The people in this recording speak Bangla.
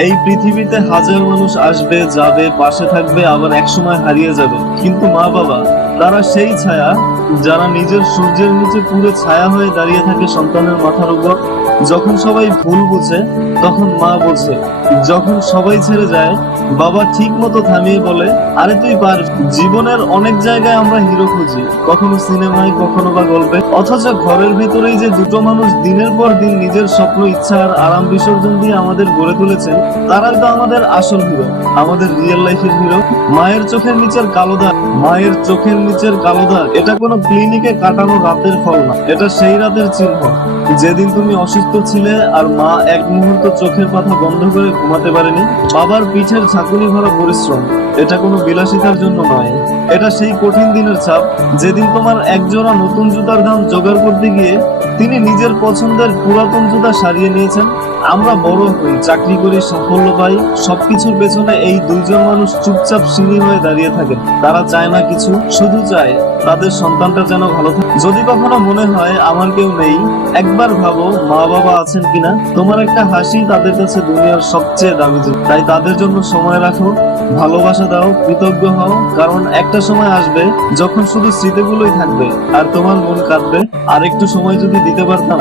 এই পৃথিবীতে হাজার মানুষ আসবে যাবে, পাশে থাকবে, আবার একসময় হারিয়ে যাবে, কিন্তু মা বাবা তারা সেই ছায়া যারা নিজের সূর্যের নিচে পুরো ছায়া হয়ে দাঁড়িয়ে থাকে সন্তানের মাথার উপর। যখন সবাই ভুল বুঝে তখন মা বোঝে, যখন সবাই ছেড়ে যায় বাবা ঠিক মতো থামিয়ে বলে, আরে তুই পারবি। জীবনের অনেক জায়গায় আমরা হিরো খুঁজি, কখনো সিনেমায়, কখনো বা গল্পে, অথচ ঘরের ভেতরেই যে দুটো মানুষ দিনের পর দিন নিজের স্বপ্ন, ইচ্ছা আর আরাম বিসর্জন দিয়ে আমাদের গড়ে তুলেছেন, তারাই তো আমাদের আসল হিরো, আমাদের রিয়েল লাইফের হিরো। মায়ের চোখের নিচের কালো দাগ, মায়ের চোখের নিচের কালো দাগ, এটা কোনো ক্লিনিকে কাটানো রাতের ফল না, এটা সেই রাতের চিহ্ন যেদিন তুমি অসুস্থ ছিলে আর মা এক মুহূর্ত চোখের পাতা বন্ধ করে ঘুমাতে পারেনি। বাবার পিঠের ঝাঁকুনি ভরা পরিশ্রম, এটা কোনো বিলাসিতার জন্য নয়, এটা সেই কঠিন দিনের ছাপ যেদিন তোমার একজোড়া নতুন জুতার দাম জোগাড় করতে গিয়ে তিনি নিজের পছন্দের পুরাতন জুতা সারিয়ে নিয়েছেন। আমরা বড় হই, চাকরি করি, সাফল্য পাই, সবকিছুর পেছনে এই দুইজন মানুষ চুপচাপ সিঁড়ি হয়ে দাঁড়িয়ে থাকেন। তারা চায় না কিছু, শুধু চায় তাদের সন্তানটা যেন ভালো থাকে। যদি কখনো মনে হয় আমার কেউ নেই, একবার ভাবো মা বাবা আছেন কিনা। তোমার একটা হাসি তাদের কাছে দুনিয়ার সবচেয়ে দামি জিনিস। তাই তাদের জন্য সময় রাখো, ভালোবাসা দাও, কৃতজ্ঞ হও, কারণ একটা সময় আসবে যখন শুধু স্মৃতিগুলোই থাকবে আর তোমার মন কাঁদবে। আর একটু সময় যদি দিতে পারতাম